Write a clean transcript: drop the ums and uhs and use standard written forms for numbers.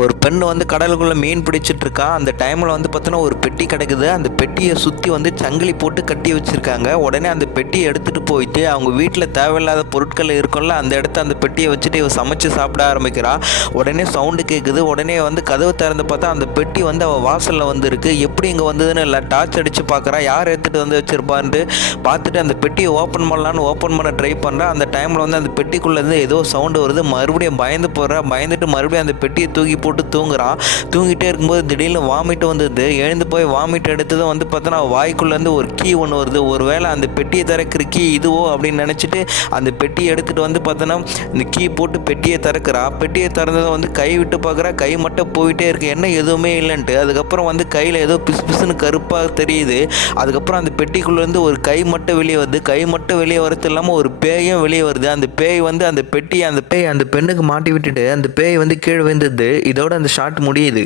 ஒரு பெண் வந்து கடலுக்குள்ளே மீன் பிடிச்சிட்டு இருக்கா. அந்த டைமில் வந்து பார்த்தோன்னா ஒரு பெட்டி கிடக்குது. அந்த பெட்டியை சுற்றி வந்து சங்கிலி போட்டு கட்டி வச்சுருக்காங்க. உடனே அந்த பெட்டியை எடுத்துகிட்டு போயிட்டு அவங்க வீட்டில் தேவையில்லாத பொருட்கள் இருக்கும்ல, அந்த இடத்த அந்த பெட்டியை வச்சுட்டு இவ சமைச்சு சாப்பிட ஆரம்பிக்கிறா. உடனே சவுண்டு கேட்குது. உடனே வந்து கதவு திறந்து பார்த்தா அந்த பெட்டி வந்து அவள் வாசலில் வந்து இருக்குது. எப்படி இங்கே வந்ததுன்னு இல்லை, டார்ச் அடித்து பார்க்குறா. யார் எடுத்துகிட்டு வந்து வச்சுருப்பான்ட்டு பார்த்துட்டு அந்த பெட்டியை ஓப்பன் பண்ணலான்னு ஓப்பன் பண்ண ட்ரை பண்ணுறா. அந்த டைமில் வந்து அந்த பெட்டிக்குள்ளேருந்து ஏதோ சவுண்டு வருது. மறுபடியும் பயந்து போடுறா. பயந்துட்டு மறுபடியும் அந்த பெட்டியை தூக்கி போட்டு தூங்குறான். தூங்கிட்டே இருக்கும்போது திடீர்னு வாமிட் வந்தது. எழுந்து போய் வாமிட் எடுத்ததும் வந்து பார்த்தோன்னா வாய்க்குள்ளேருந்து ஒரு கீ ஒன்று வருது. ஒரு வேளை அந்த பெட்டியை திறக்கிற கீ இதுவோ அப்படின்னு நினச்சிட்டு அந்த பெட்டியை எடுத்துகிட்டு வந்து பார்த்தோன்னா இந்த கீ போட்டு பெட்டியை திறக்கிறா. பெட்டியை திறந்ததும் வந்து கை விட்டு பார்க்குறா. கை மட்டும் போயிட்டே இருக்குது. என்ன எதுவுமே இல்லைன்ட்டு. அதுக்கப்புறம் வந்து கையில் ஏதோ பிசு பிசுன்னு கருப்பாக தெரியுது. அதுக்கப்புறம் அந்த பெட்டிக்குள்ளேருந்து ஒரு கை மட்டும் வெளியே வருது. கை மட்டும் வெளியே வரது இல்லாமல் ஒரு பேயும் வெளியே வருது. அந்த பேய் வந்து அந்த பெட்டியை அந்த பெண்ணுக்கு மாட்டி விட்டுட்டு அந்த பேய் வந்து கீழே விழுந்தது. இதோட அந்த ஷாட் முடியுது.